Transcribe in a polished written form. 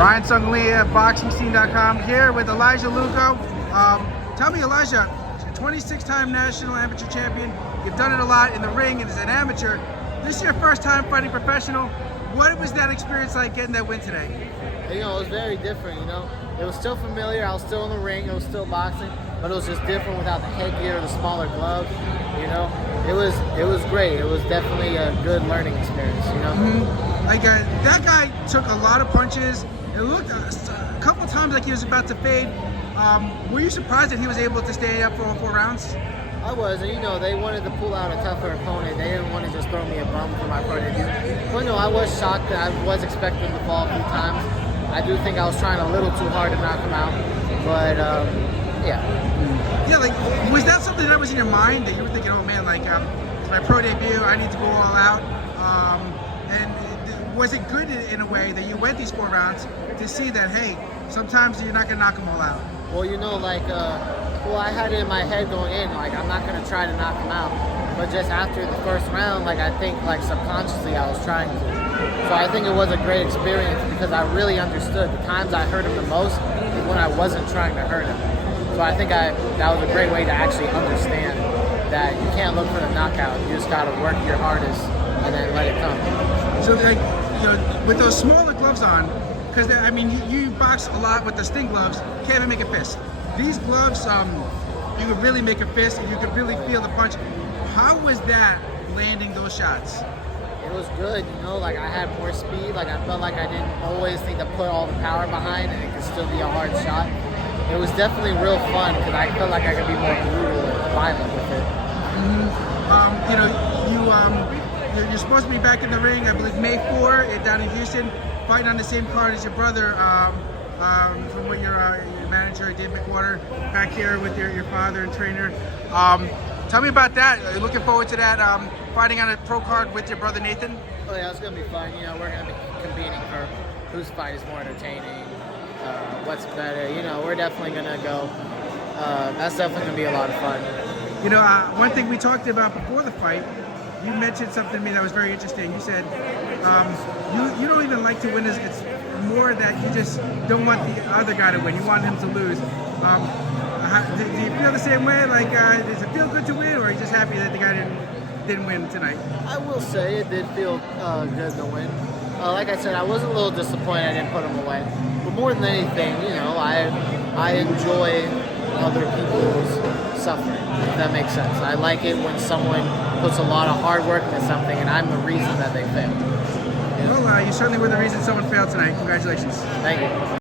Ryan Sunglia, BoxingScene.com, here with Elijah Lugo. Tell me, Elijah, 26-time national amateur champion. You've done it a lot in the ring and as an amateur. This is your first time fighting professional. What was that experience like getting that win today? You know, it was very different, you know. It was still familiar. I was still in the ring. It was still boxing, but it was just different without the headgear, the smaller gloves, you know. It was great. It was definitely a good learning experience, you know. Mm-hmm. Like that guy took a lot of punches. It looked a couple times like he was about to fade. Were you surprised that he was able to stay up for all 4 rounds? I was, and you know, they wanted to pull out a tougher opponent. They didn't want to just throw me a bum for my part of view. But no, I was shocked that I was expecting him to fall a few times. I do think I was trying a little too hard to knock him out, but yeah. Yeah, like, was that something that was in your mind that you were thinking, oh man, like, it's my pro debut, I need to go all out? And was it good in a way that you went these 4 rounds to see that, hey, sometimes you're not going to knock them all out? Well, you know, like, well, I had it in my head going in, like, I'm not going to try to knock him out. But just after the first round, like, I think, like, subconsciously I was trying to. So I think it was a great experience because I really understood. The times I hurt him the most is when I wasn't trying to hurt him. So I think that was a great way to actually understand that you can't look for the knockout. You just got to work your hardest and then let it come. So, like, you know, with those smaller gloves on, because I mean, you box a lot with the Sting gloves. You can't even make a fist. These gloves, you could really make a fist, and you could really feel the punch. How was that landing those shots? It was good, you know. Like, I had more speed. Like, I felt like I didn't always need to put all the power behind, and it could still be a hard shot. It was definitely real fun because I felt like I could be more brutal and violent with it. Mm-hmm. You know, you're supposed to be back in the ring, I believe, May 4 down in Houston, fighting on the same card as your brother, from what your manager, Dave McWater, back here with your father and trainer. Tell me about that. Are you looking forward to that, fighting on a pro card with your brother Nathan? Oh yeah, it's going to be fun. You know, we're going to be competing for whose fight is more entertaining, what's better. You know, we're definitely going to go. That's definitely going to be a lot of fun. You know, one thing we talked about before the fight, you mentioned something to me that was very interesting. You said you don't even like to win. It's more that you just don't want the other guy to win. You want him to lose. Do you feel the same way? Like, does it feel good to win, or are you just happy that the guy didn't win tonight? I will say it did feel good to win. Like I said, I was a little disappointed I didn't put him away. But more than anything, you know, I enjoy other people's suffering, if that makes sense. I like it when someone puts a lot of hard work into something and I'm the reason that they failed. Well, you certainly were the reason someone failed tonight. Congratulations. Thank you.